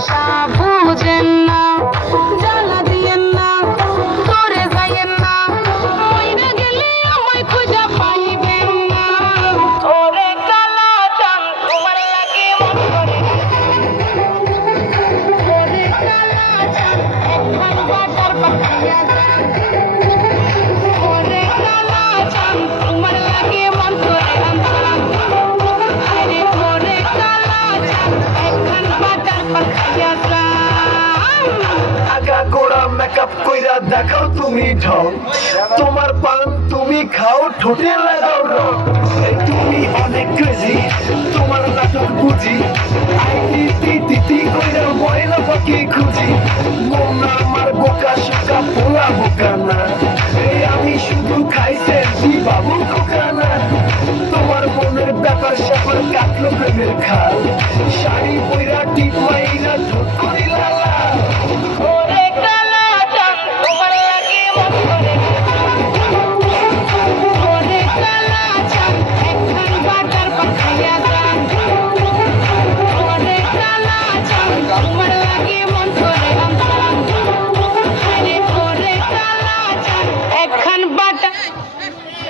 ভালোবাসা বুঝেন না, জ্বালা দিয়েন না, দূরে যাইয়েন না, মইরা গেলে আমায় খুঁজা পাইবেন না। ওরে কালা চাঁদ তোমার লাগে মন করে, ওরে কালা চাঁদ একখান বাজার পাঠাইয়া যান, ওরে কালা চাঁদ তোমার লাগে মন করে আনতাম, আরে ওরে কালা চাঁদ একখান বাজার পাঠাইয়া যান। আগা গোড়া মেকআপ কইরা দেখাও তুমি ঢং, তোমার পান তুমি খাও ঠোঁটে লাগাও রং। তুমি অনেক ক্রেজি, তোমার নাটক বুঝি আইটি